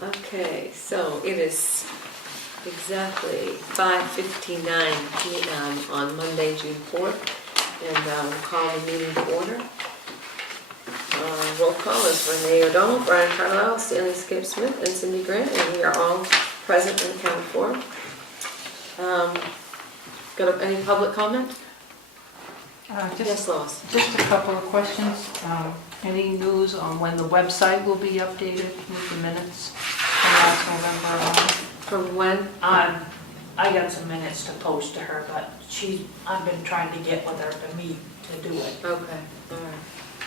Okay, so it is exactly 5:59 p.m. on Monday, June 4th, and we'll call the meeting to order. Roll call is Renee O'Donnell, Brian Carlisle, Stanley Skip Smith, and Cindy Grant, and we are all present and accounted for. Got any public comment? Yes, Lois. Just a couple of questions. Any news on when the website will be updated with the minutes from last November on? From when? I got some minutes to post to her, but I've been trying to get with her to meet to do it, Okay, all right.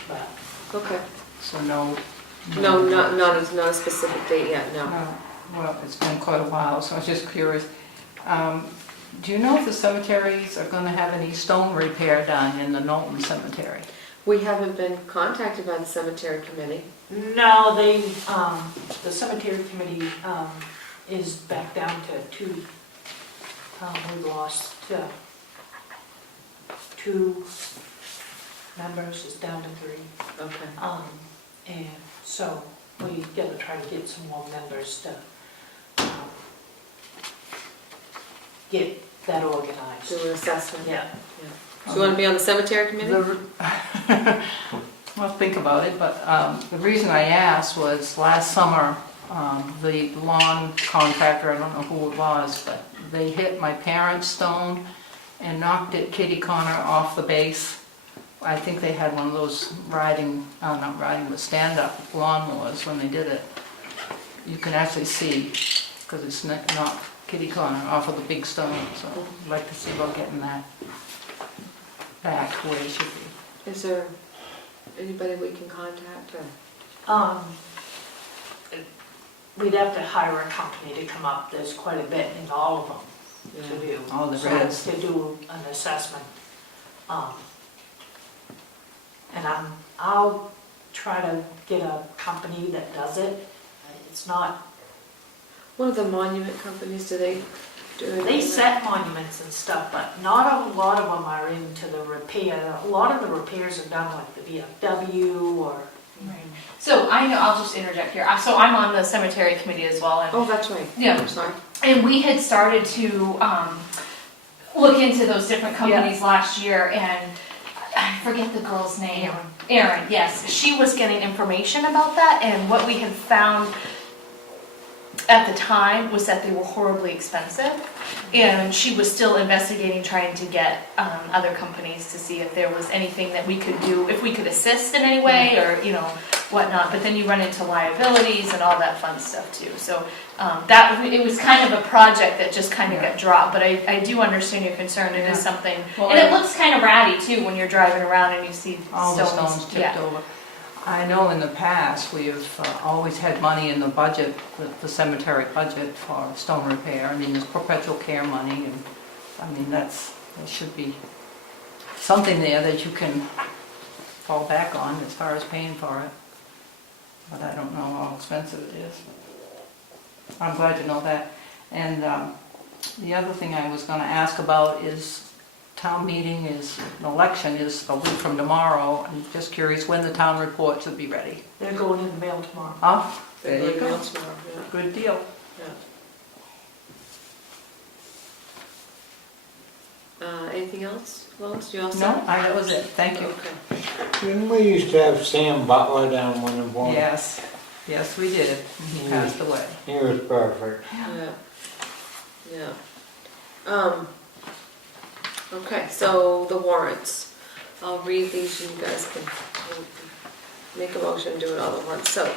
but Okay. So no. No, not a specific date yet, no. No. Well, it's been quite a while, so I was just curious. Do you know if the cemeteries are going to have any stone repair done in the Knowlton Cemetery? We haven't been contacted by the cemetery committee. no, the cemetery committee, is back down to two. We lost two members, it's down to 3. Okay. And so we gotta try to get some more members to get that organized. Do an assessment. Yeah. Do you want to be on the cemetery committee? Well, think about it, but the reason I asked was last summer, the lawn contractor, I don't know who it was, but they hit my parents' stone and knocked it kitty corner off the base. I think they had one of those not riding, but stand-up lawnmowers when they did it. You can actually see, because it's not kitty corner off of the big stone, so I'd like to see about getting that back where it should be. Is there anybody we can contact? Or? We'd have to hire a company to come up, there's quite a bit in all of them to do. All the So reds. to do an assessment. And I'll try to get a company that does it. It's not, One of the monument companies, do they do anything? they set monuments and stuff, but not a lot of them are into the repair. A lot of the repairs are done like the VFW or. Right. So I know, I'll just interject here. So I'm on the cemetery committee as well. And, Oh, that's right. Yeah. I'm sorry. and we had started to look into those different companies last year, and I forget the girl's name. Erin, yes. She was getting information about that, and what we had found at the time was that they were horribly expensive, and she was still investigating, trying to get other companies to see if there was anything that we could do, if we could assist in any way, or whatnot. But then you run into liabilities and all that fun stuff too. So it was kind of a project that just kind of got dropped. But I do understand your concern. It is something, and it looks kind of ratty too when you're driving around and you see All the stones tipped over. I know in the past we have always had money in the budget, the cemetery budget for stone repair. I mean, there's perpetual care money, and I mean there should be something there that you can fall back on as far as paying for it. But I don't know how expensive it is. I'm glad to know that. And the other thing I was going to ask about is town meeting an election is a week from tomorrow. I'm just curious when the town reports will be ready. They're going in the mail tomorrow. Oh, there you go. Tomorrow, yeah. Good deal. Anything else, Lois? You all set? No, that was it. Thank you. Okay. Didn't we used to have Sam Butler down one of them? Yes, we did. He passed away. He was perfect. Yeah. Okay, so the warrants. I'll read these and you guys can make a motion and do it all at once. So,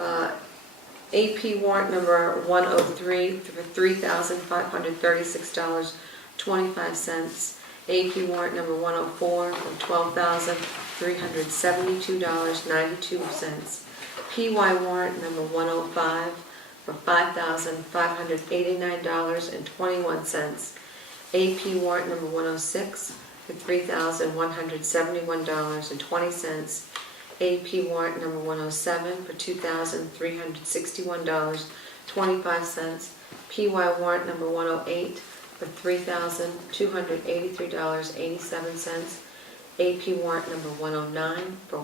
AP warrant number 103 for $3,536.25. AP warrant number 104 for $12,372.92. PY warrant number 105 for $5,589.21. AP warrant number 106 for $3,171.20. AP warrant number 107 for $2,361.25. PY warrant number 108 for $3,283.87. AP warrant number 109 for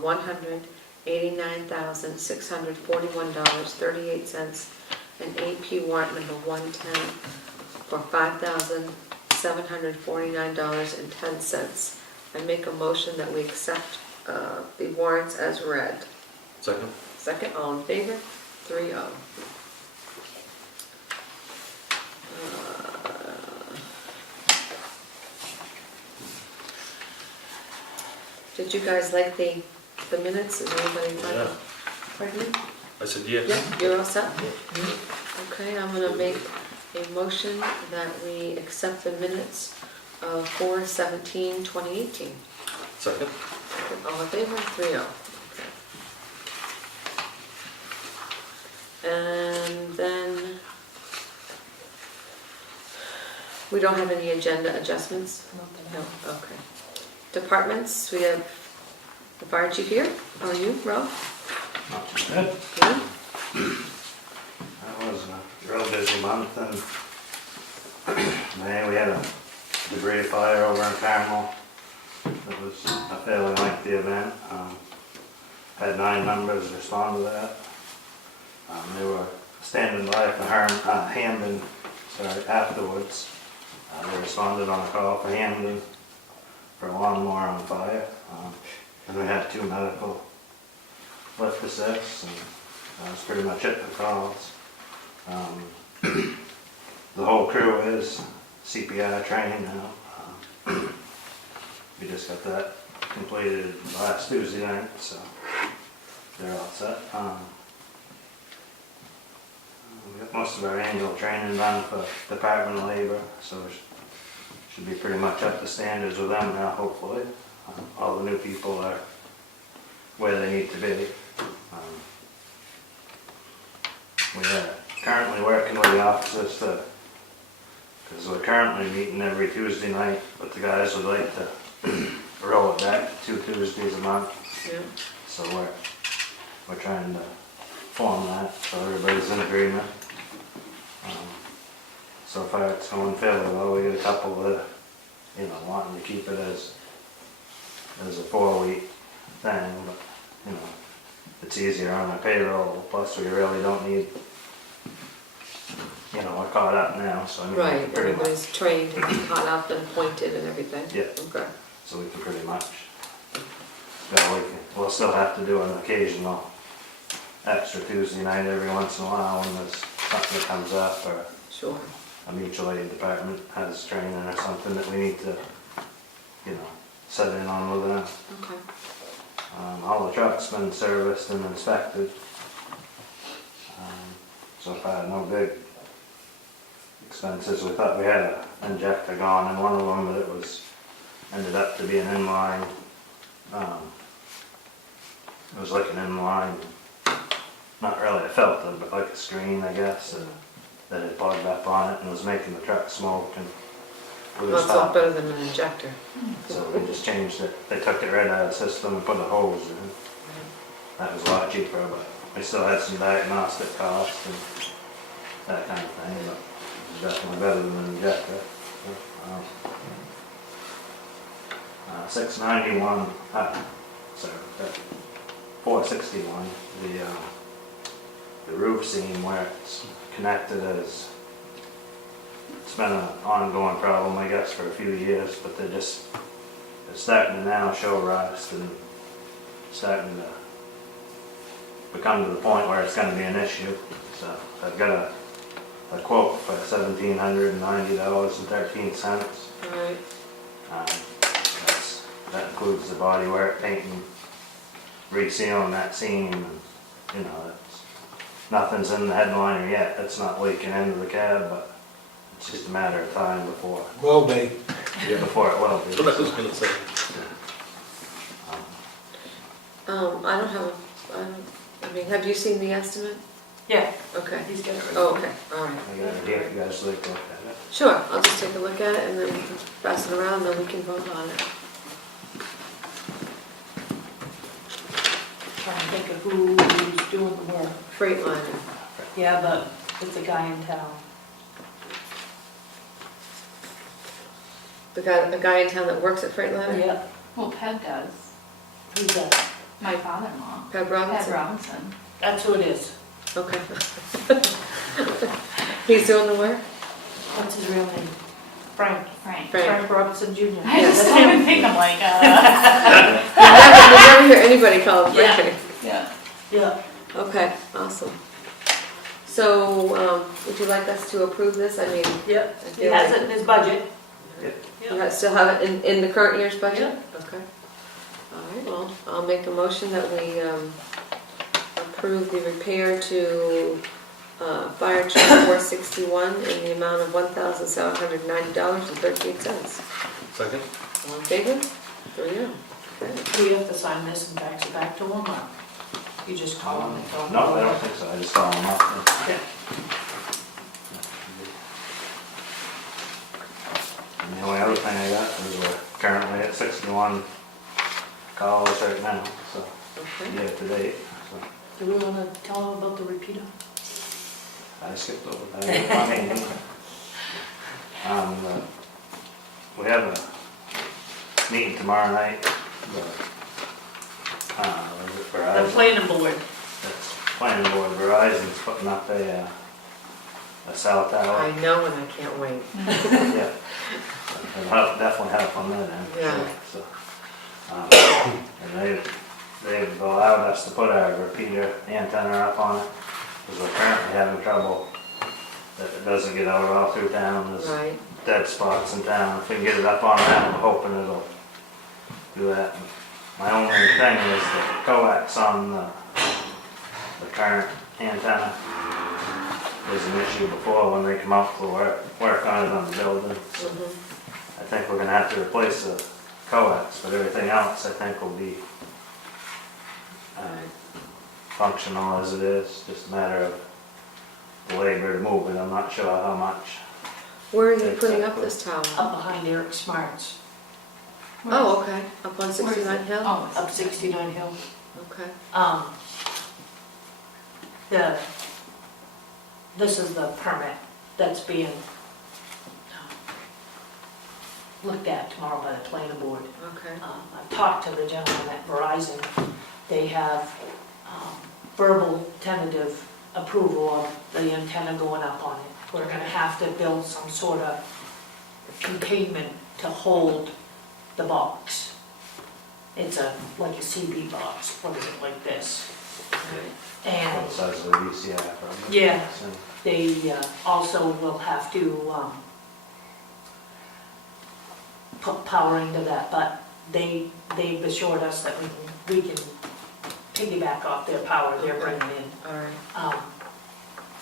$89,641.38, and AP warrant number 110 for $5,749.10. I make a motion that we accept the warrants as read. Second? Second, all in favor? 3-0. Did you guys like the minutes? Is anybody like? Yeah. Pardon? I said yes. Yeah, you're all set? Okay, I'm gonna make a motion that we accept the minutes of 4/17/2018. Second? All in favor? 3-0. And then, we don't have any agenda adjustments? No, okay. Departments, we have the fire chief here. How are you, Ralph? Not too bad. Good. That was a real busy month, and man, we had a debris fire over in Carmel. It was a fairly lengthy event. Had 9 members respond to that. They were standing by for Hamden, afterwards. They responded on a call for Hamden for a lawnmower on fire. And we had 2 medical lift assists, and that was pretty much it for calls. The whole crew is CPR trained now. We just got that completed last Tuesday night, so they're all set. We got most of our annual training done for Department of Labor, so we should be pretty much up to standards with them now, hopefully. All the new people are where they need to be. We are currently working with the officers because we're currently meeting every Tuesday night, but the guys would like to roll it back to 2 Tuesdays a month. Yeah. So we're trying to form that so everybody's in agreement. So far it's going fairly well. We got a couple that, wanting to keep it as a 4-week thing, but, it's easier on our payroll, plus we really don't need, we're caught up now, so I mean. Right, pretty much- everybody's trained and caught up and appointed and everything? Yeah. Okay. So we can pretty much, we'll still have to do an occasional extra Tuesday night every once in a while when there's something that comes up, or Sure. a mutual aid department has training or something that we need to, set in on with them. Okay. All the trucks been serviced and inspected. So far, no big expenses. We thought we had an injector gone in one of them, but it ended up to be an inline. It was like an inline, not really a filter, but like a screen, I guess, that had plugged up on it and was making the truck smoke, and we Well, was it's a lot stopping. better than an injector. So we just changed it. They took it right out of the system and put a hose in. That was a lot cheaper, but we still had some diagnostic costs and that kind of thing, but it's definitely better than an injector. 691, sorry, 461, the roof seam where it's connected it's been an ongoing problem, I guess, for a few years, but it's starting to now show rust and starting to become to the point where it's going to be an issue. So I've got a quote for $1,790.13. All right. That includes the body work, painting, resealing that seam, and nothing's in the headliner yet. It's not leaking into the cab, but it's just a matter of time before Will be. it will be. That's what I was gonna say. Have you seen the estimate? Yeah, Okay. he's got it. Oh, okay, all right. I got it here, if you guys like to look at it. Sure, I'll just take a look at it and then we can pass it around, then we can vote on it. Trying to think of who's doing the work. Freightliner. Yeah, it's a guy in town. A guy in town that works at Freightliner? Yeah, Well, Ped does. who's that? My father-in-law, Peg Ed Robinson? Robinson. That's who it is. Okay. He's doing the work? What's his real name? Frank. Frank. Frank Robinson Jr. I just That's saw him. him think, I'm like, You never hear anybody call him Yeah. Frank. yeah. Yeah. Okay, awesome. So, would you like us to approve this? I mean, Yep, I he feel has like it in his budget. you still have it in the current year's budget? Okay. All right, well, I'll make a motion that we approve the repair to fire truck 461 in the amount of $1,790.38. Second? All in favor? 3-0. Okay. Do you have to sign this and fax it back to him, or you just call him and tell him? No, I don't think so, I just call them up. Yeah. And the only other thing I got is we're currently at 61 calls right now, so Okay. year to date, so Do we want to tell him about the repeater? I skipped over that. We have a meeting tomorrow night. What is it, The Verizon? planning board. That's planning board. Verizon's putting up a cell tower. I know and I can't wait. Yeah. It'll definitely help on that end. Yeah. So, and they've allowed us to put our repeater antenna up on it, because we're currently having trouble that it doesn't get out all through town. There's Right. dead spots in town. If we can get it up on that, I'm hoping it'll do that. My only thing is the coax on the current antenna was an issue before when they come out to work on it on the building. So Mhm. I think we're gonna have to replace the coax, but everything else I think will be functional as it is, just a matter of the labor to move it. I'm not sure how much. Where are you putting up this tower? Up behind Eric Smart's, Oh, okay. Up on 69 Hill? Oh, up 69 Hill. Okay. This is the permit that's being looked at tomorrow by the planning board. Okay. I've talked to the gentleman at Verizon. They have verbal tentative approval of the antenna going up on it. We're gonna have to build some sort of containment to hold the box. It's like a CD box, what is it, like this? And Both sides of the VCI probably. Yeah. So, they also will have to put power into that, but they've assured us that we can piggyback off their power they're bringing in. All right.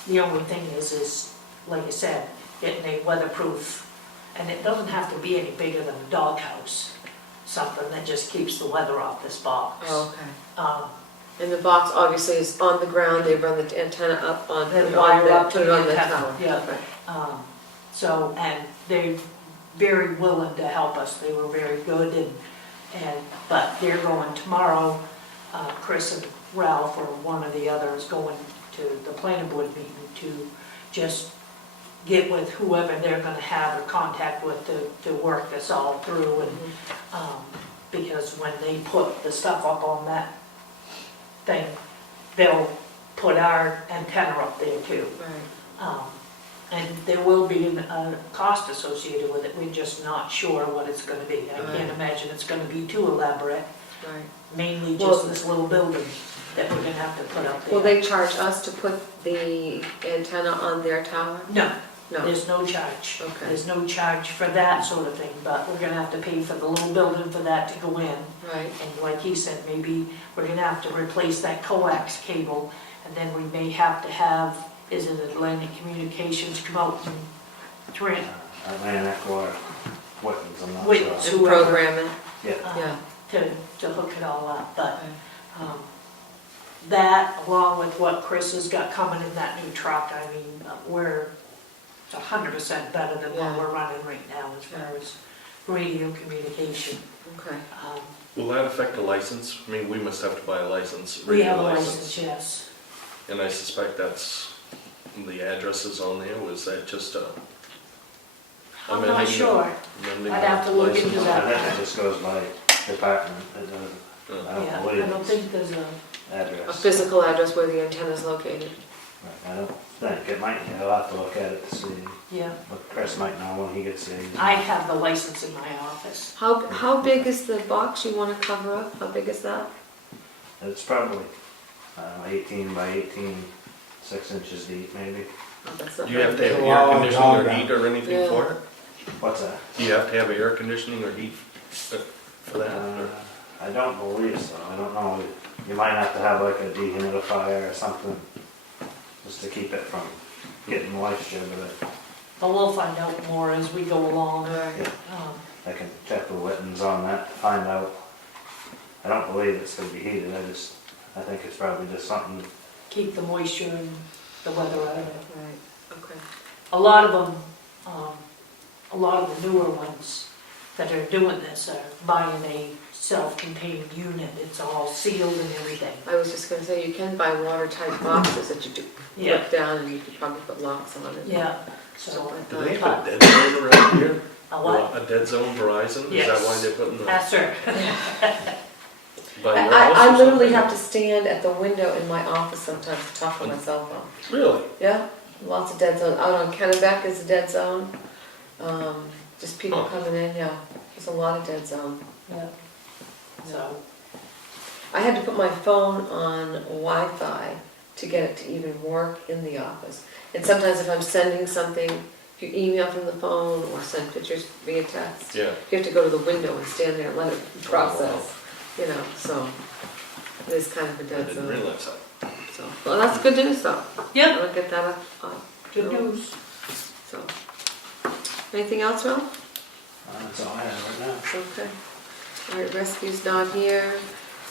The only thing is, like I said, getting a weatherproof, and it doesn't have to be any bigger than a doghouse, something that just keeps the weather off this box. Oh, okay. Um, And the box obviously is on the ground, they run the antenna up on Then the wire one up that to put it the on the antenna, tower. yeah. Okay. So, and they're very willing to help us, they were very good, but they're going tomorrow, Chris and Ralph, or one or the other, is going to the planning board meeting to just get with whoever they're gonna have or contact with to work this all through, and, because when they put the stuff up on that thing, they'll put our antenna up there too. Right. And there will be a cost associated with it, we're just not sure what it's gonna be. I can't imagine it's gonna be too elaborate, Right. mainly Well- just this little building that we're gonna have to put up there. Will they charge us to put the antenna on their tower? No, No. there's no charge. Okay. There's no charge for that sort of thing, but we're gonna have to pay for the little building for that to go in. Right. And like he said, maybe we're gonna have to replace that coax cable, and then we may have to have, is it Atlantic Communications come out and trim, Atlantic or Whitman's, I'm not Whitman's. sure. To program it? Yeah. Yeah. to hook it all up, but that, along with what Chris has got coming in that new truck, I mean, we're 100% better than what Yeah. we're running right now as far as radio communication. Okay. Will that affect the license? I mean, we must have to buy a license, We have a radio license, yes. And I suspect that's, the address is on there, was that just a? I'm not sure. amending I'd have to the look license? into I that. think it just goes by department. It doesn't- I Yeah, don't believe I don't it's think there's a, address. A physical address where the antenna is located. Right, I don't think, it might, I'll have to look at it to see, yeah. but Chris might know when he gets here. I have the license in my office. How big is the box you want to cover up? How big is that? It's probably 18 by 18, 6 inches deep maybe. Oh, that's not Do you have to very have big. air conditioning or heat or anything Yeah. for it? What's that? Do you have to have air conditioning or heat for that? or- I don't believe so, I don't know. You might have to have like a dehumidifier or something, just to keep it from getting moisture, But we'll find out more as we go along. Alright. I can check with Wittens on that to find out. I don't believe it's gonna be heated, I think it's probably just something, Keep the moisture and the weather out of it. Right, okay. A lot of them, a lot of the newer ones that are doing this are buying a self-contained unit. It's all sealed and everything. I was just gonna say, you can buy watertight boxes that you Yeah. flip down and you could probably put locks on it. Yeah, So so, I Do they thought, have a dead zone around here? a what? A dead zone Verizon? Is Yes. that why they're putting the, Yes, sir. by your house I or literally something? have to stand at the window in my office sometimes to talk on my cell phone. Really? Yeah, lots of dead zones. Out on Kennebec is a dead zone. Just people Huh. coming in, yeah. There's a lot of dead zone. Yeah. So, I had to put my phone on Wi-Fi to get it to even work in the office. And sometimes if I'm sending something, if you email from the phone or send pictures via text, Yeah. you have to go to the window and stand there and let it process, you know, so it is kind of a I dead didn't zone. realize that. So, well, that's good news though. yeah, I'll get that up, good news. so. Anything else, Ralph? that's all I have right now. Okay. All right, rescue's not here.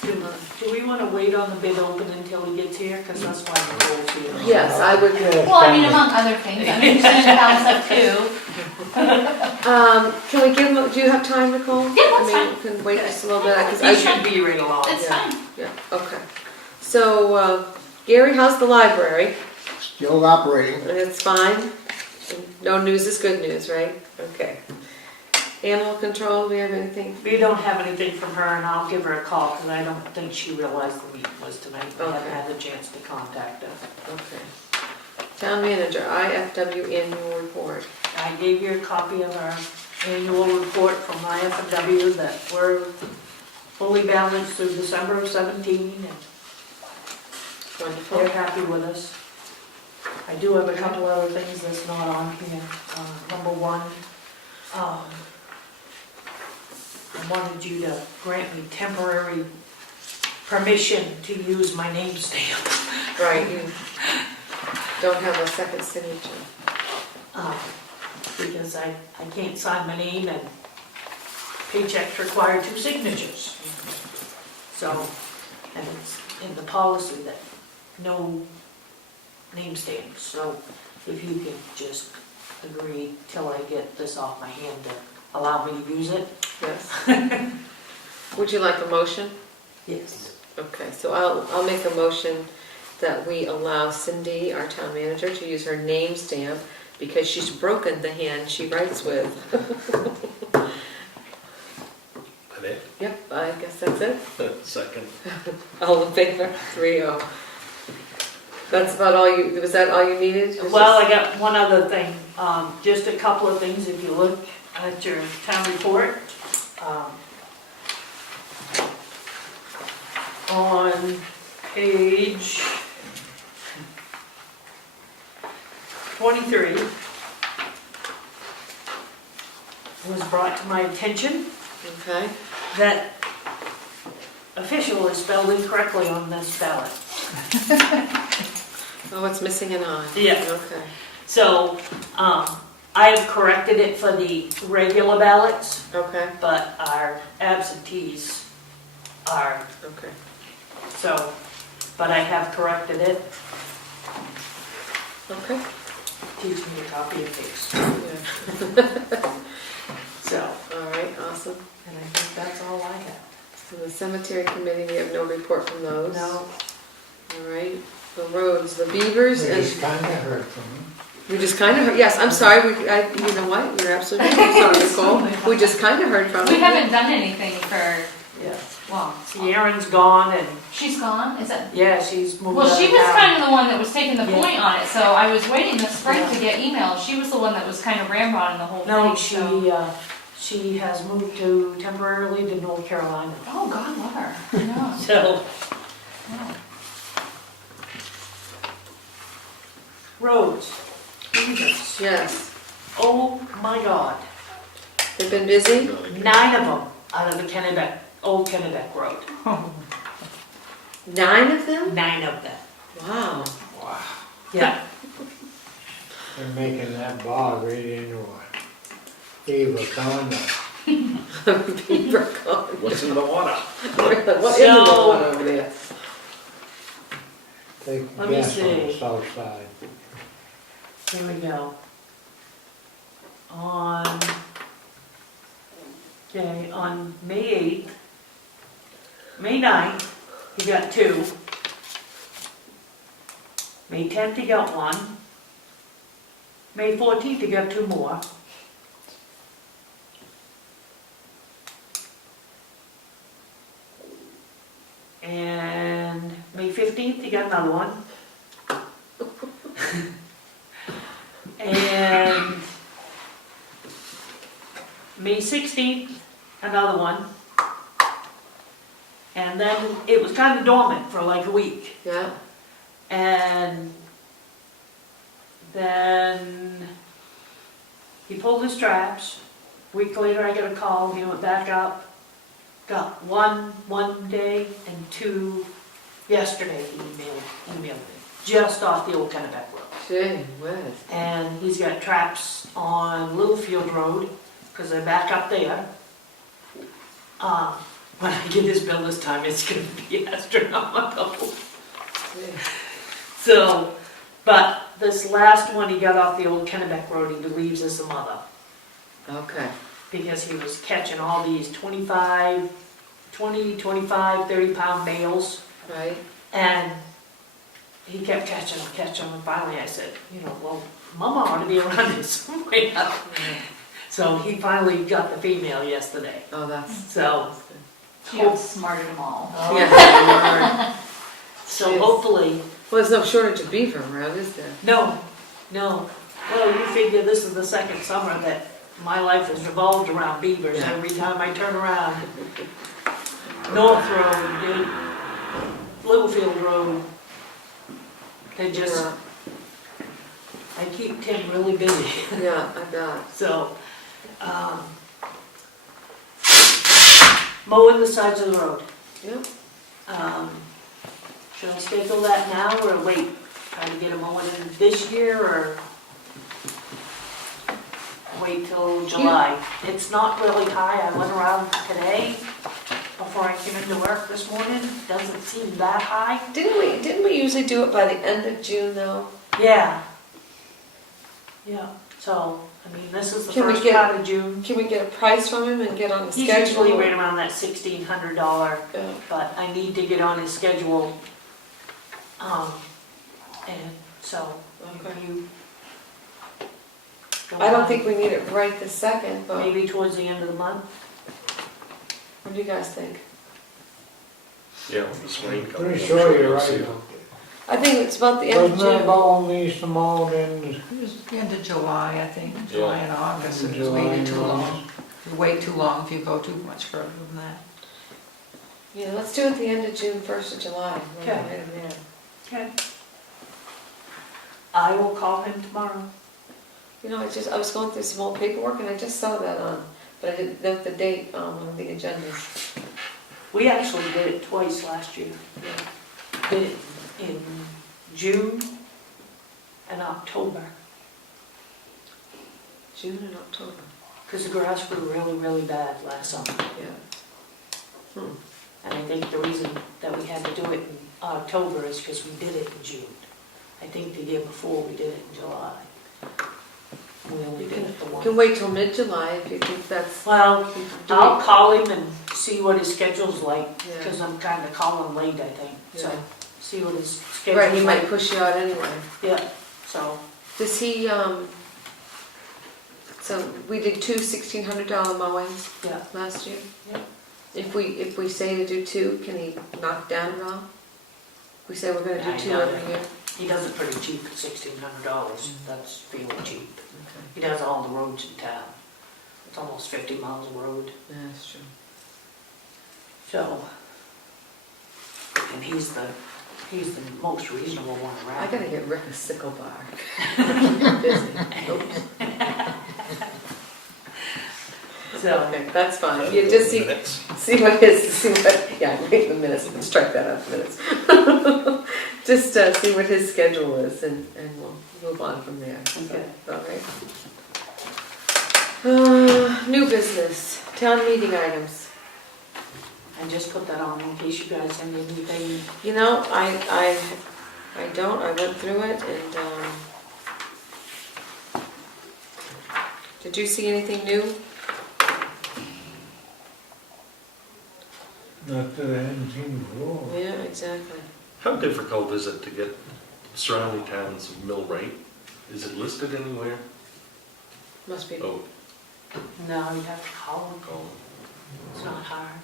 Do we want to wait on the bid open until he gets here? Because that's why the goal's here. Yes, I would. Well, I mean, among other things, I mean, send the house up too. Can we give him, do you have time, Nicole? Yeah, that's I mean, we can wait just a little bit, because He I should be right along. It's Yeah. fine. Yeah, okay. So, Gary, how's the library? Still operating. It's fine? No news is good news, right? Okay. Animal control, do we have anything? We don't have anything from her, and I'll give her a call, because I don't think she realized the meeting was tonight. We haven't Okay. had the chance to contact her. Okay. Town manager, IFW annual report. I gave you a copy of our annual report from IFW that we're fully balanced through December of 17, and Wonderful. they're happy with us. I do have a couple other things that's not on here. Number one, I wanted you to grant me temporary permission to use my name stamp. Right, you don't have a second signature. Because I can't sign my name and paychecks require 2 signatures. So, and it's in the policy that no name stamps. So if you can just agree till I get this off my hand to allow me to use it. Yes. Would you like a motion? Yes. Okay, so I'll make a motion that we allow Cindy, our town manager, to use her name stamp because she's broken the hand she writes with. Are they? Yep, I guess that's it. Second. All in favor? 3-0. That's about all you, was that all you needed? Well, I got one other thing, just a couple of things, if you look at your town report. On page 23, was brought to my attention Okay, that official is spelled incorrectly on this ballot. oh, it's missing an I. Yeah. Okay, So, I have corrected it for the regular ballots, okay, but our absentees are, okay. so, but I have corrected it. Okay. Teach me to copy and paste. Yeah. So, All right, awesome. and I think that's all I have. So the cemetery committee, we have no report from those. No, All right, the roads, the beavers, We and just kinda heard from him. we just kind of, yes, I'm sorry, you know what, you're absolutely right, sorry, Nicole. We just kind of heard from We you. haven't done anything for yeah. Wow. See, Erin's gone and, She's gone? Is that? yeah, she's moved Well, out she of was town. kind of the one that was taking the Yeah. point on it, so I was waiting this spring Yeah. to get emails. She was the one that was kind of ramrodding the whole No, thing, so. she has moved to temporarily to North Carolina. Oh, God love her. I know. So, Yeah. roads, beavers, Yes. oh my God. They've been busy? 9 of them out of the Kennebec, old Kennebec Road. 9 of them? 9 of them. Wow. Yeah. They're making that bog right into a beaver condo. Beaver con. What's in the water? What is the So- one over there? They Let can me guess on the see. south side. Here we go. On May 8th, May 9th, he got 2. May 10th, he got 1. May 14th, he got 2 more. And May 15th, he got another one. And May 16th, another one. And then it was kind of dormant for like a week. Yeah. And then he pulled his straps. Week later, I got a call, he went back up. Got one day and 2 yesterday, he emailed me, just off the old Kennebec Road. Gee whiz. And he's got traps on Littlefield Road, because they're back up there. When I get his bill this time, it's gonna be astronomical. Gee. So, but this last one he got off the old Kennebec Road, he believes is the mother. Okay. Because he was catching all these 20, 25, 30-pound males. Right. And he kept catching them, and finally I said, well, Mama ought to be around here somewhere. So he finally got the female yesterday. Oh, that's. So, She outsmarted them all. Yeah. so Yes. hopefully, Well, there's no shortage of beaver around, is there? no. Well, you figure this is the second summer that my life has revolved around beavers. Yeah. Every time I turn around, North Road, Littlefield Road, they just, I keep Tim really busy. Yeah, I bet. So, mowing the sides of the road. Yep. Should I schedule that now or wait? Try to get a mowing in this year or wait till July? It's not really high. I went around today before I came into work this morning. Doesn't seem that high. Didn't we usually do it by the end of June though? Yeah. Yeah. So, I mean, this is the Can we first get- part of June. Can we get a price from him and get on the He's schedule? usually right around that $1,600, Yeah. but I need to get on his schedule. And so, Okay. if you. I don't think we need it right this second, but Maybe towards the end of the month. what do you guys think? Yeah, with the rain coming. Pretty I'm sure you're you'll right. see it. though. I think it's about the end of Wasn't that June. about when we used to mow in, It was the end of July, I think, Yeah. July and August, it was July waiting and too long. August. You wait too long if you go too much further than that. Yeah, let's do it the end of June, 1st of July. Okay. Right in there. Okay. I will call him tomorrow. You know, I was going through some old paperwork and I just saw that on, but I didn't note the date on one of the agendas. We actually did it twice last year. Did it in June and October, June and October, because the grass grew really, really bad last summer. yeah. And I think the reason that we had to do it in October is because we did it in June. I think the year before we did it in July. We only did it the You one. can wait till mid-July if you think that's. Well, do I'll we- call him and see what his schedule's like, Yeah. because I'm kind of calling late, I think. So, Yeah. see what his Right, schedule's he might like. push you out anyway. Yeah, so, Does he, so we did two $1,600 mowings yeah. last year? Yeah. If we say to do 2, can he knock down at all? We say we're gonna Yeah, do he 2 does. every year? He does it pretty cheap at $1,600, that's fairly cheap. He does all the roads in town. It's almost 50 miles of road, Yeah, that's true. so. And he's the most reasonable one I around. gotta get Rick a sickle bar. Keep busy. Oops. So, Okay, that's fine. That'll You go just in the see, minutes. see what, yeah, wait the minutes, strike that out of minutes. Just see what his schedule is and we'll move on from there. Okay. All right. New business, town meeting items. I just put that on in case you guys have anything. You know, I don't, I went through it and, did you see anything new? Not that I hadn't seen before. Yeah, exactly. How difficult is it to get surrounding towns mill rate? Is it listed anywhere? Must be. Oh, No, you have to call them. oh, It's not hard.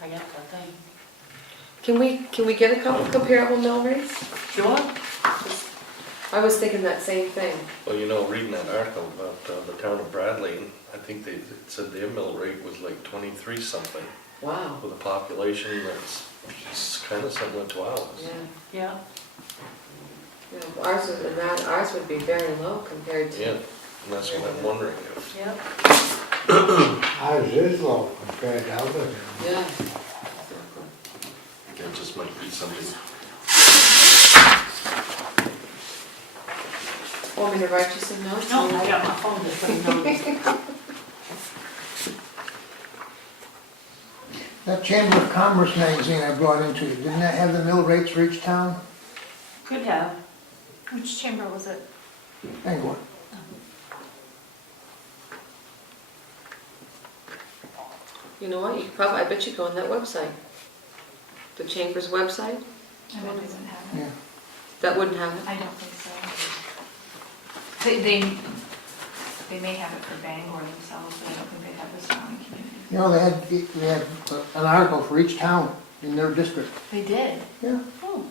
I got that thing. Can we get a couple comparable mill rates? Sure. I was thinking that same thing. well, you know, reading that article about the town of Bradley, it said their mill rate was like 23 something, Wow. with a population that's kind of similar to ours. Yeah. Yeah. Yeah, ours would be very low compared to. Yeah, and that's what I'm wondering if. Yep. Ours is low compared to others. Yeah. Exactly. There just might be something. Want me to write you some notes? No, I got my phone just right now. That Chamber of Commerce magazine I brought into you, didn't that have the mill rates for each town? Could have. Which chamber was it? Bangor. You know what, you could probably, I bet you go on that website. The Chamber's website, I bet they wouldn't have it. Yeah. that wouldn't have it. I don't think so. They may have it for Bangor themselves, but I don't think they have the surrounding community. You know, they had an article for each town in their district. They did? Yeah. Oh,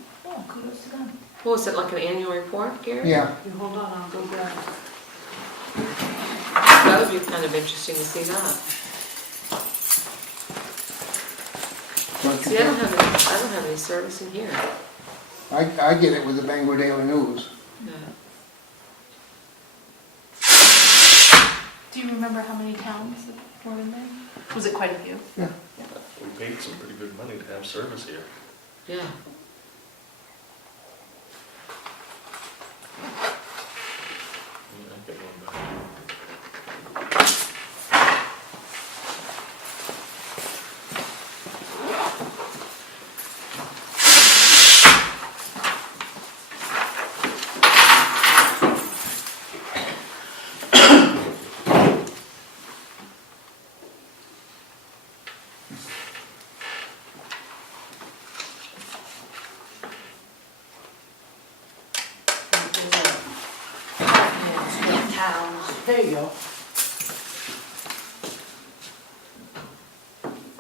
kudos to them. What was it, like an annual report, Gary? Yeah. You hold on, I'll go grab it. That would be kind of interesting to see that. See, I don't have any service in here. I get it with the Bangor Daily News. Yeah. Do you remember how many towns that were in there? Was it quite a few? Yeah. We paid some pretty good money to have service here. Yeah. Yeah, I get one back. Towns. There you go. I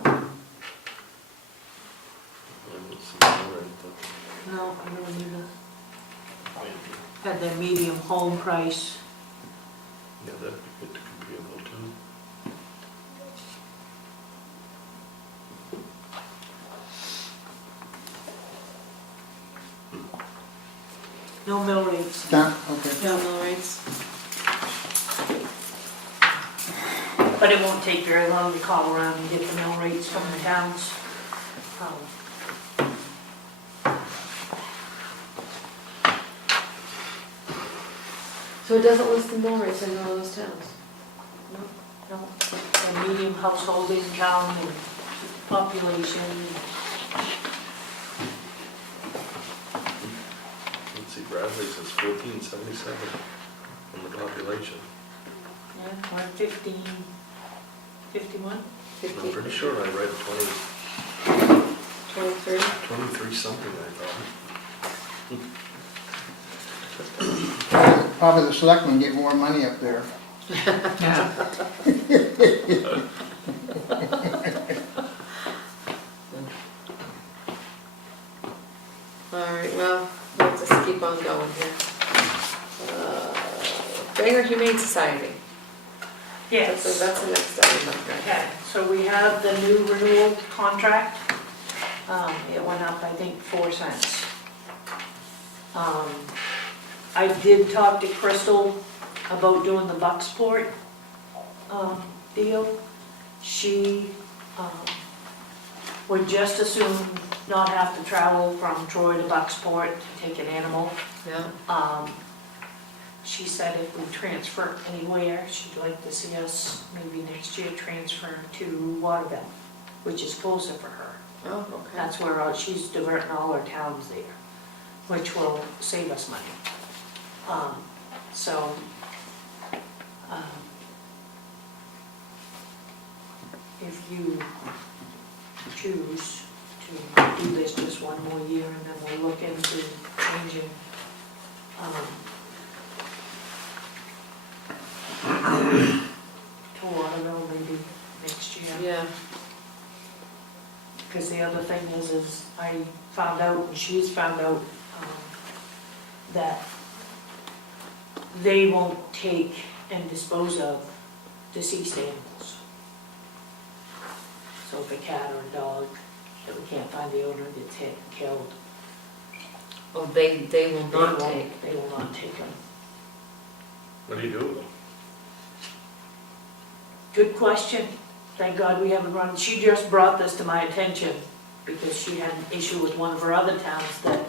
haven't seen more info. No, I don't either. Had their medium home price. Yeah, that'd be good to compare too. No mill rates. Done, okay. No mill rates. But it won't take very long to call around and get the mill rates from the towns. So it doesn't list the mill rates in all those towns? No, and medium household income and population. Let's see, Bradley says 1477 on the population. Yeah, 115, 51. I'm pretty sure I read 23? 23 something, I thought. Probably the selectmen get more money up there. Yeah. keep on going here. Bangor Humane Society. Yes. That's the next item, okay. Okay, so we have the new renewal contract. It went up, I think, 4 cents. I did talk to Crystal about doing the Bucksport deal. She would just as soon not have to travel from Troy to Bucksport to take an animal. Yeah, She said if we transfer anywhere, she'd like to see us maybe next year transfer to Waterville, which is closer for her. oh, okay. That's where she's diverting all her towns there, which will save us money. So, if you choose to do this just one more year and then we'll look into changing, to Waterville maybe next year. Yeah, Because the other thing is I found out, and she's found out, that they won't take and dispose of deceased animals. So if a cat or a dog that we can't find the owner gets hit and killed, oh, they will not they won't- take. They will not take them. What do you do with them? Good question. Thank God we haven't run, she just brought this to my attention because she had an issue with one of her other towns that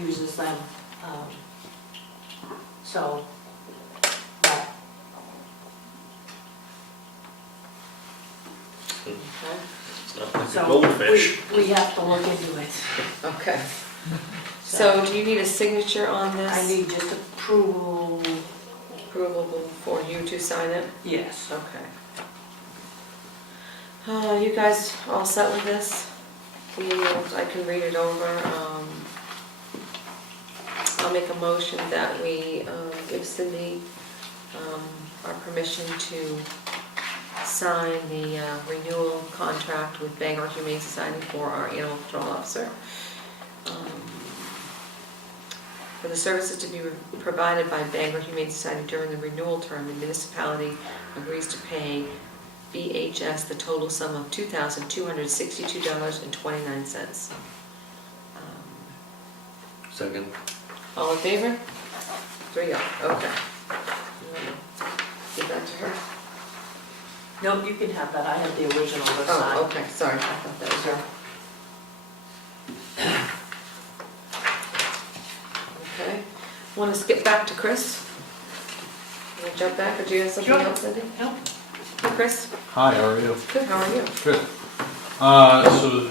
uses them. So, but Okay, It's not like a So goldfish. we have to look into it. okay. So do you need a signature on this? I need just approval, Approval for you to sign it? yes. Okay. You guys all set with this? I can read it over. I'll make a motion that we give Cindy our permission to sign the renewal contract with Bangor Humane Society for our animal control officer. For the services to be provided by Bangor Humane Society during the renewal term, the municipality agrees to pay BHS the total sum of $2,262.29. Second. All in favor? 3-0, okay. You wanna give that to her? No, you can have that, I have the original to Oh, sign. okay, sorry, I thought that was her. Okay, want to skip back to Chris? Want to jump back, or do you have something Sure. else, Cindy? No. Hey, Chris? Hi, how are you? Good, how are you? Good. So you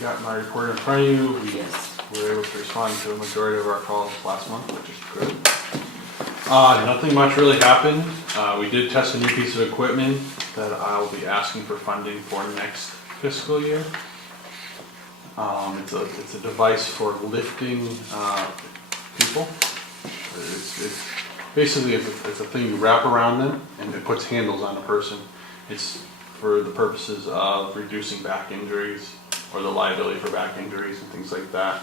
got my report in front of you. We Yes. were able to respond to a majority of our calls last month, which is good. Nothing much really happened. We did test a new piece of equipment that I'll be asking for funding for next fiscal year. It's a device for lifting people. Basically, it's a thing you wrap around them and it puts handles on a person. It's for the purposes of reducing back injuries or the liability for back injuries and things like that,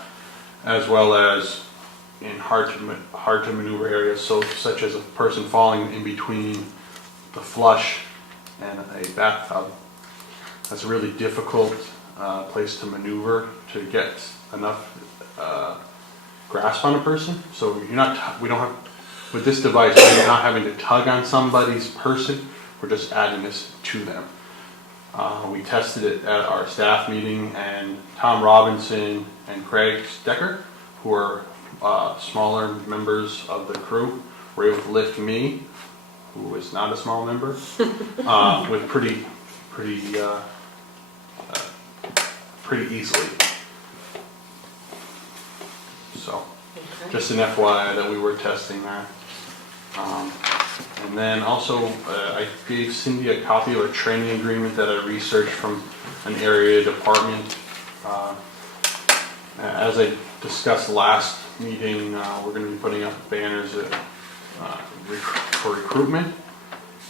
as well as in hard to maneuver areas, so such as a person falling in between the flush and a bathtub. That's a really difficult place to maneuver to get enough grasp on a person. So we don't have, with this device, we're not having to tug on somebody's person, we're just adding this to them. We tested it at our staff meeting, and Tom Robinson and Craig Stecker, who are smaller members of the crew, were able to lift me, who is not a small member, with pretty easily. So, Okay. just an FYI that we were testing that. And then also, I gave Cindy a copy of a training agreement that I researched from an area department. As I discussed last meeting, we're going to be putting up banners for recruitment.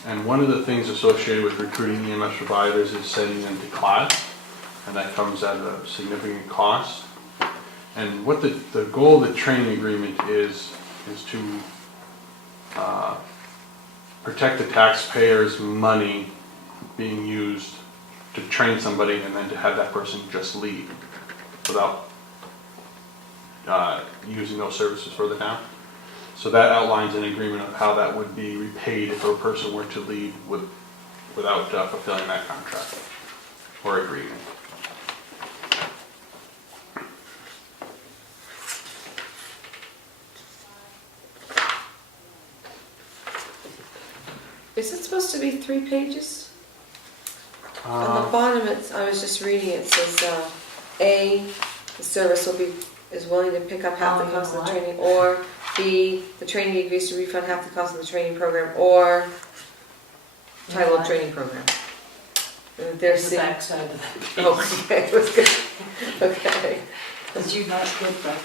And one of the things associated with recruiting EMS providers is sending them to class, and that comes at a significant cost. And what the goal of the training agreement is to protect the taxpayers' money being used to train somebody and then to have that person just leave without using those services further down. So that outlines an agreement of how that would be repaid if a person were to leave without fulfilling that contract or agreement. Is it supposed to be 3 pages? On the bottom, I was just reading, it says, A, the service is willing to pick up half the cost of the training, or B, the trainee agrees to refund half the cost of the training program, or title of training program. There's The backside of that. Oh, okay, it was good. Okay. Did you not get that?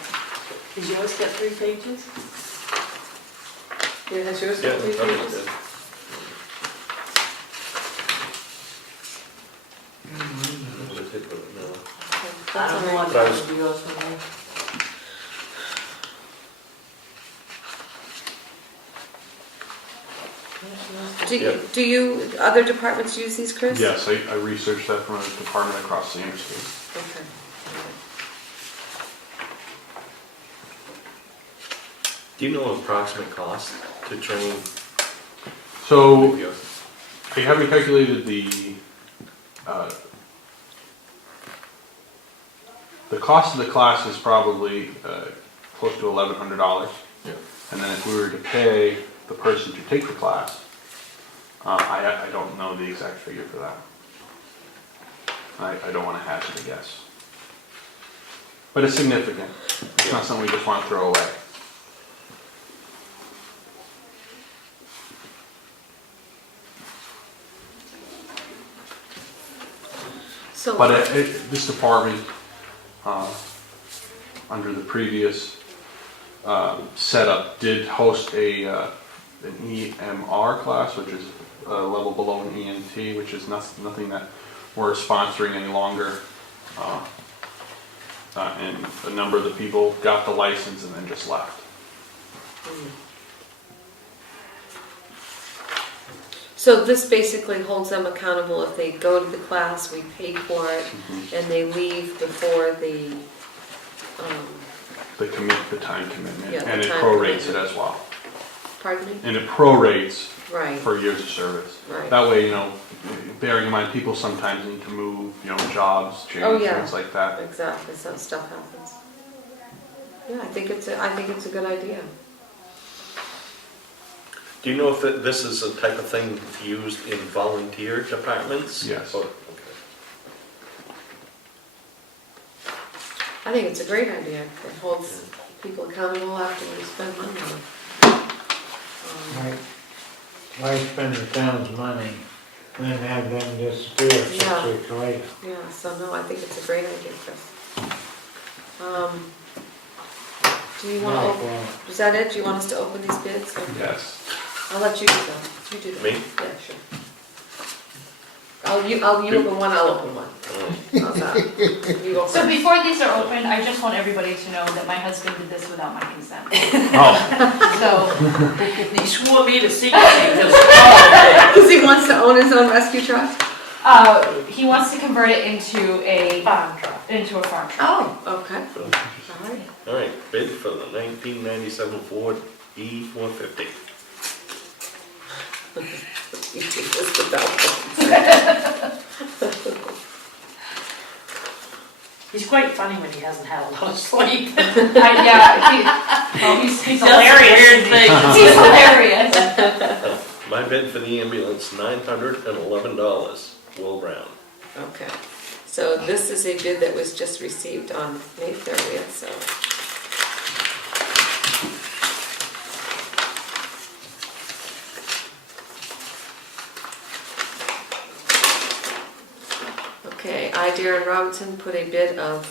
Did yours get 3 pages? Yeah, has yours Yeah, got 3 probably pages? did. What is it, but no. Okay, I that's don't all know right. what But I that was- would be yours for me. Do you, other departments use these, Chris? Yes, I researched that from a department across the interstate. Okay. Do you know approximate cost to train? So you? I haven't calculated the cost of the class is probably close to $1,100. Yeah. And then if we were to pay the person to take the class, I don't know the exact figure for that. I don't want to hazard a guess. But it's significant. It's not something we just want to throw away. So, But this department, under the previous setup, did host an EMR class, which is a level below an ENT, which is nothing that we're sponsoring any longer. And a number of the people got the license and then just left. so this basically holds them accountable if they go to the class, we pay for it, and they leave before the, The time commitment, Yeah, the and it time prorates it commitment. as well. pardon me? And it prorates Right, for years of service. right. That way, bearing in mind, people sometimes need to move, jobs, change, Oh, yeah. things like that. Exactly, so stuff happens. Yeah, I think it's a good idea. Do you know if this is a type of thing used in volunteer departments? Yes. Or- I think it's a great idea. It holds people accountable after we spend money on it. Why spend the town's money and then have them disappear 6 Yeah. weeks later? Yeah, so no, I think it's a great idea, Chris. Do you want to Right, open, well, is that it? Do you want us to open these bids? Or- Yes. I'll let you do that. You do that. Me? Yeah, sure. You open one, I'll open one. How's that? You go So first. before these are opened, I just want everybody to know that my husband did this without my consent. Oh, So, He swore me to secrecy because Because he wants to own his own rescue truck? he wants to convert it into a farm truck. farm truck. Oh, okay. All right. All right, bid for the 1997 Ford E450. You did this without He's quite funny when he hasn't had a lot of sleep. He's Does weird hilarious. things. He's hilarious. My bid for the ambulance, $911, Will Brown. Okay, so this is a bid that was just received on May 30th, so. Okay, I, Darren Robinson, put a bid of,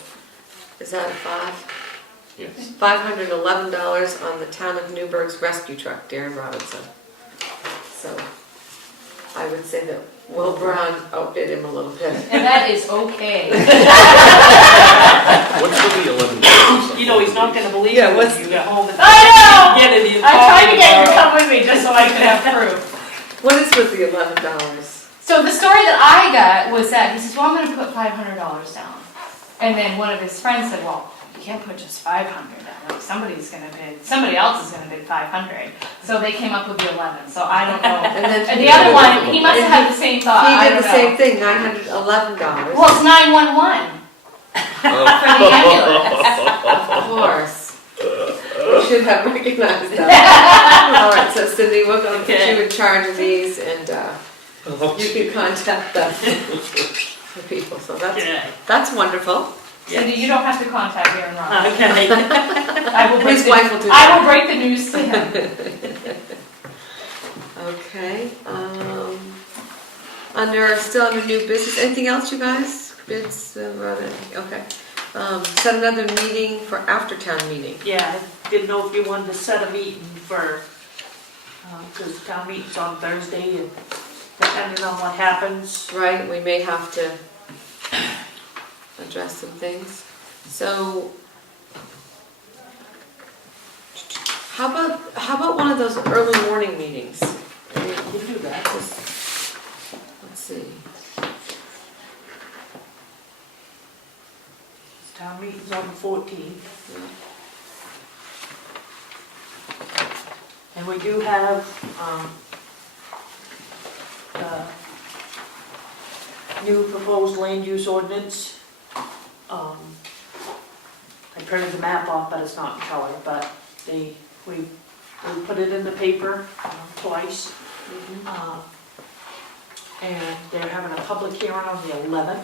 is that a 5? Yes. $511 on the town of Newburgh's rescue truck, Darren Robinson. So, I would say that Will Brown outbid him a little bit. And that is okay. What's with the $11? You know, he's not gonna believe Yeah, it what's- when you get home and I know! get it, he's I tried to get you to talking come with me just so I could have proof. What is with the $11? So the story that I got was that he says, well, I'm gonna put $500 down. And then one of his friends said, well, you can't put just 500 down. Like, somebody else is gonna bid 500. So they came up with the 11, so I don't know. And the other one, he must have had the same thought, I He don't did the know. same thing, $911. Well, it's 911 for the ambulance. Of course. We should have recognized that. All right, so Cindy, we're going to put you in charge of these, and you can contact the people, so that's wonderful. Cindy, you don't have to contact Aaron Ross. Okay. I will And break his the- wife will do I that. will break the news to him. Okay, still under new business, anything else, you guys? Bids, okay. Set another meeting for after town meeting. Yeah, I didn't know if you wanted to set a meeting for, because town meeting's on Thursday, and depending on what happens. Right, we may have to address some things. So, how about one of those early morning meetings? You do that. Let's see. Town meeting's on the 14th. And we do have, new proposed land use ordinance. I printed the map off, but it's not in color, but we put it in the paper twice. And they're having a public hearing on the 11th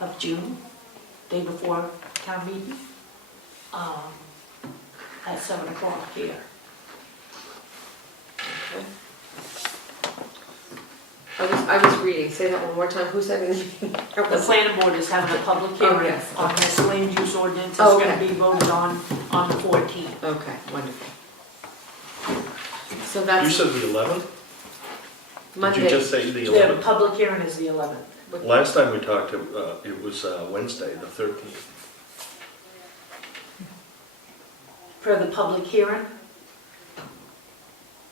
of June, day before town meeting, at 7 o'clock here. Okay. I was reading, say that one more time, who's having the meeting? The planning board is having a public hearing yes. on this land use ordinance. It's Oh, gonna okay. be voted on the 14th. Okay, wonderful. So You that's said the 11th? Did Monday. you just say the The 11th? public hearing is the 11th. Last time we talked, it was Wednesday, the 13th. For the public hearing?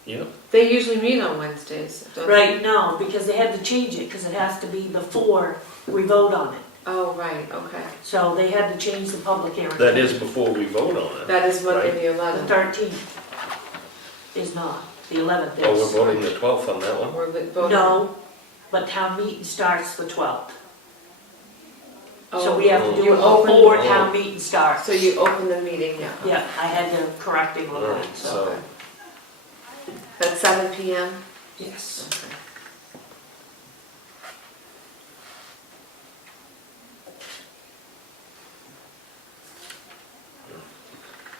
Yep. They usually meet on Wednesdays, don't they? Right, no, because they had to change it, because it has to be before we vote on it. Oh, right, okay. So they had to change the public hearing. That is before we vote on it. That is Monday Right. the The 11th. 13th is not, the 11th Oh, we're is. voting the 12th on that one? We're voting. No, but town meeting starts the 12th. So Oh, we have to do you it open- before town meeting starts. So you open the meeting, yeah. Yeah, I had to correct him on that, Alright, so. so, At 7 PM? Yes. Okay.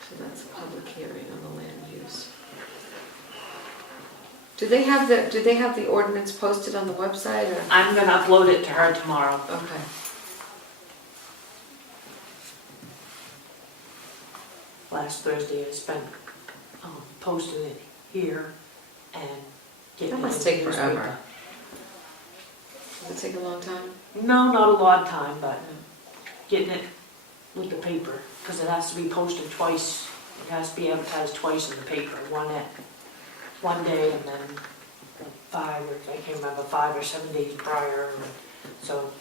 So that's a public hearing on the land use. Do they have the ordinance posted on the website or? I'm gonna upload it to her tomorrow. Okay. Last Thursday I spent posting it here and getting it. That must in take the forever. newspaper. Does it take a long time? No, not a lot of time, but getting it with the paper, because it has to be posted twice. It has to be advertised twice in the paper, one day and then 5 or 7 days prior, so.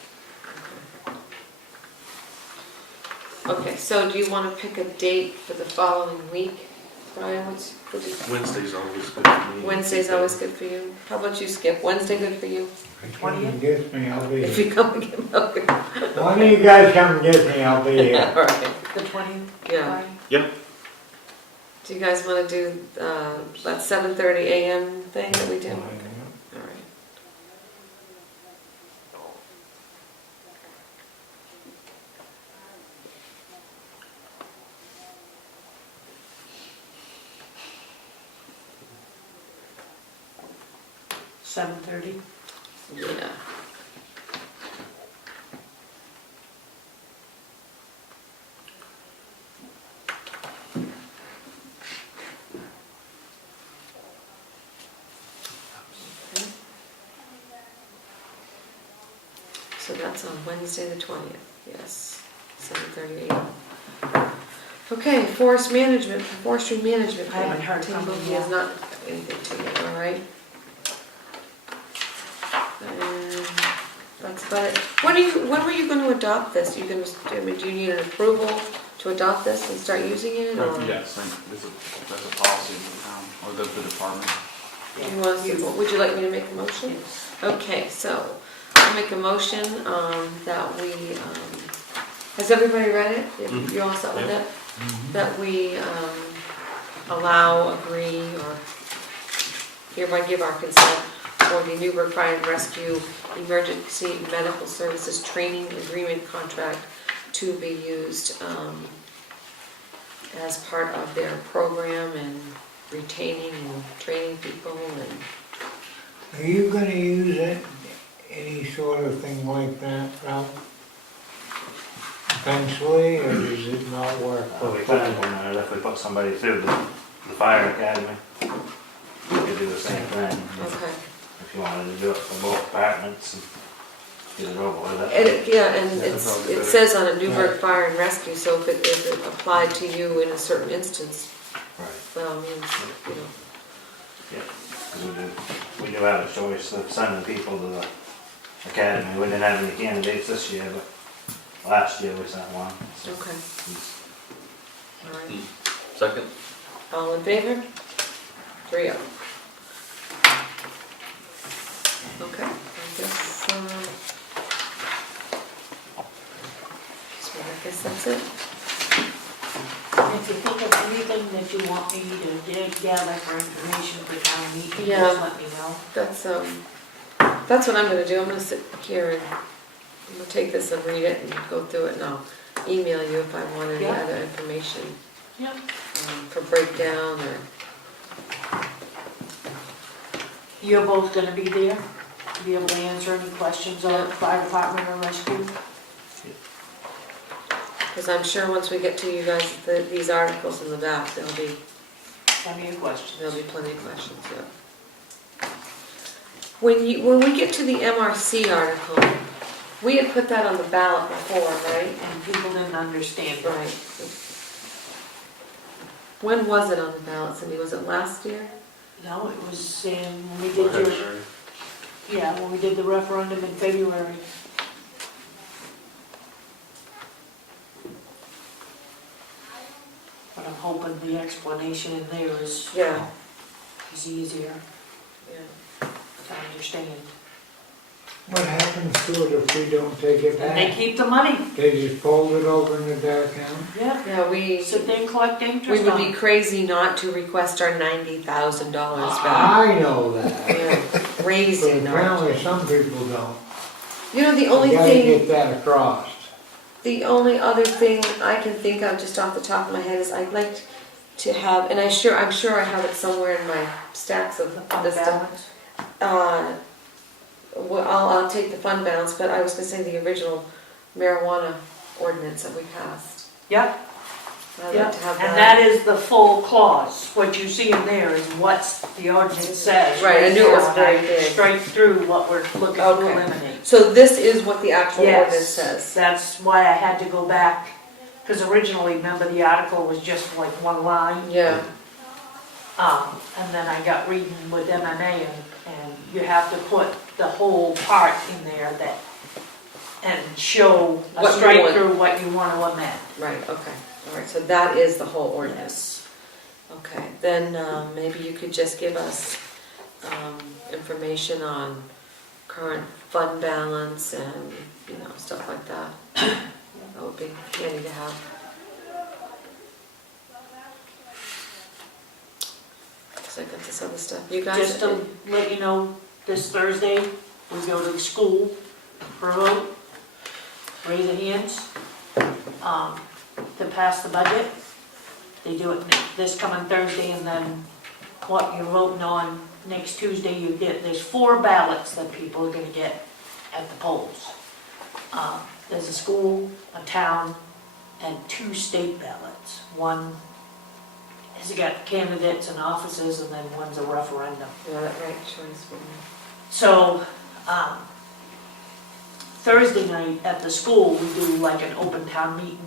Okay, so do you want to pick a date for the following week? Brian, Wednesday's always good for me. Wednesday's always good for you. How about you, Skip? Wednesday good for you? Come and get me, I'll be If here. you come and get milk. One of you guys come and get me, I'll be here. All right, The 20th? yeah. Yep. Do you guys want to do that 7:30 a.m. thing that we do? All right. $7:30? Yeah. that's on Wednesday the 20th, yes, 7:30 a.m. Okay, forestry management. I haven't heard from Table, him he has yet. not, anything to you, all right? And that's about it. When were you gonna adopt this? Do you need an approval to adopt this and start using it, or? Yes, that's a policy of the town, or the department. Would you like me to make a motion? Yes. Okay, so I'll make a motion that we, has everybody read it? Mhm. You all set with Yep. it? That we allow, agree, or hereby give our consent for the Newburgh Fire and Rescue Emergency Medical Services Training Agreement Contract to be used as part of their program and retaining and training people and Are you gonna use it, any sort of thing like that, Ralph? Eventually, or does it not work? We could, if we put somebody through the fire academy, we could do the same thing. okay. If you wanted to do it for both departments and get it over with And it. it says on it Newburgh Fire and Rescue, so if it applied to you in a certain instance, Right, well, means, you know, yeah. 'Cause we do have a choice of sending people to the academy. We didn't have any candidates this year, but last year we sent one. So okay, he's- all right. Second? All in favor? 3-0. Okay, I guess, so I guess that's it. If you think of anything that you want me to gather for information for town meeting, Yeah. just let me know. That's what I'm gonna do. I'm gonna sit here and I'm gonna take this and read it and go through it, and I'll email you if I want any Yeah. other information Yep. for breakdown or. You're both gonna be there, to be able to answer any questions on the fire department or rescue? Because I'm sure once we get to you guys, these articles in the back, there'll be Any questions? plenty of questions, yeah. When we get to the MRC article, we had put that on the ballot before, right? And people didn't understand. Right. When was it on the ballot, Cindy? Was it last year? No, it was when we did when we did the referendum in February. But I'm hoping the explanation in there is Yeah. easier Yeah. to understand. What happens to it if we don't take it And they back? keep the money. They just fold it over into their account? Yeah. Yeah, we Sit there and collect interest would on be it. crazy not to request our $90,000 back. I know that, Yeah, but crazy not apparently to. some people don't. You know, the You only gotta thing, get that across. the only other thing I can think of just off the top of my head is I'd like to have, and I'm sure I have it somewhere in my stacks of Fund this stuff. balance. Well, I'll take the fund balance, but I was gonna say the original marijuana ordinance that we passed. Yep. I'd Yeah, like to have and that. that is the full clause. What you see in there is what the ordinance says. Right, I knew it was now, very and I big. Straight through what we're looking to Okay. eliminate. So this is what the actual ordinance Yes, says. that's why I had to go back, because originally, remember, the article was just like one line. Yeah, And then I got reading with MMA and you have to put the whole part in there and show What a you straight want. through what you want to amend. right, okay. All right, so that is the whole ordinance. Okay, then maybe you could just give us information on current fund balance and, you know, stuff like that. That would be handy to have. So I got this other stuff. You guys? Just to let you know, this Thursday, we go to the school for a vote, raise of hands, to pass the budget. They do it this coming Thursday, and then what you're voting on next Tuesday, there's 4 ballots that people are gonna get at the polls. There's a school, a town, and 2 state ballots. One has got candidates and offices, and then one's a referendum. Yeah, that right choice for me. So, Thursday night at the school, we do like an open town meeting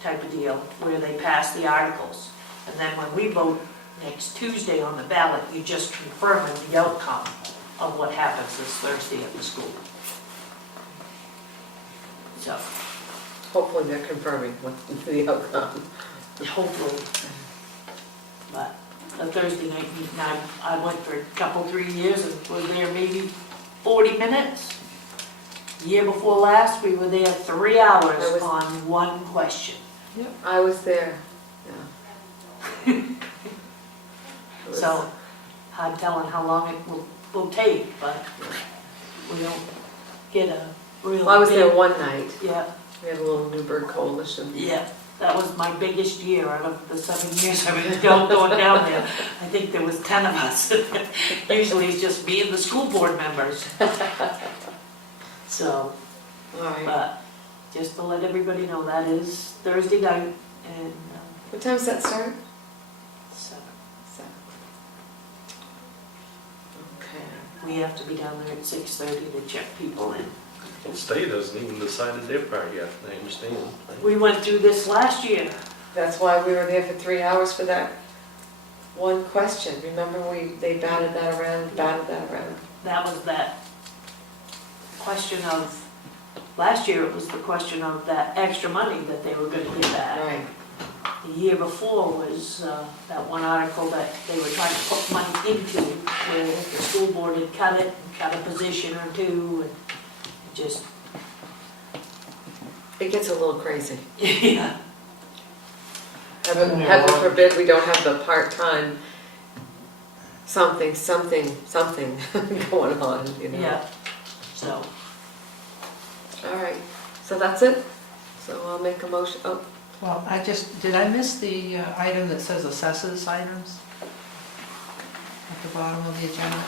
type of deal where they pass the articles. And then when we vote next Tuesday on the ballot, you just confirm the outcome of what happens this Thursday at the school. So, Hopefully they're confirming what the outcome. hopefully. But the Thursday night meeting, I went for a couple, 3 years and was there maybe 40 minutes. The year before last, we were there 3 hours I was- on one question. I was there, yeah. It was- So, I'm telling how long it will take, but we don't get a real. Well, I was there big- one night. Yeah, We had a little Newburgh coalition. yeah, that was my biggest year out of the 7 years I was going down there. I think there was 10 of us. Usually it's just me and the school board members. So, All right. but just to let everybody know, that is Thursday night and What time does that start? so 7. Okay. we have to be down there at 6:30 to check people in. The state hasn't even decided their part yet, I understand. We went through this last year. That's why we were there for 3 hours for that one question. Remember, they batted that around. That was that question of, last year it was the question of that extra money that they were gonna get back. Right. The year before was that one article that they were trying to put money into, where the school board had cut it, cut a position or two, and it just, It gets a little crazy. yeah. Heaven forbid we don't have the part-time something going on, you know? Yeah, so, All right, so that's it? So I'll make a motion, oh, Well, did I miss the item that says assessors items? At the bottom of the agenda?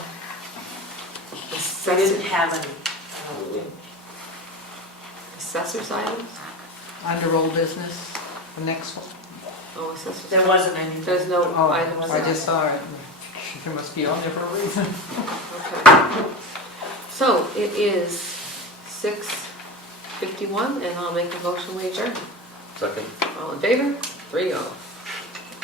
I didn't have any. I don't think. assessor's items? Under old business, the next one? Oh, assessor's. There wasn't any. There's no Oh, items. I just saw it. It must be on there for a reason. Okay. So it is 6:51 and I'll make a motion we adjourn. Second. All in favor? 3-0.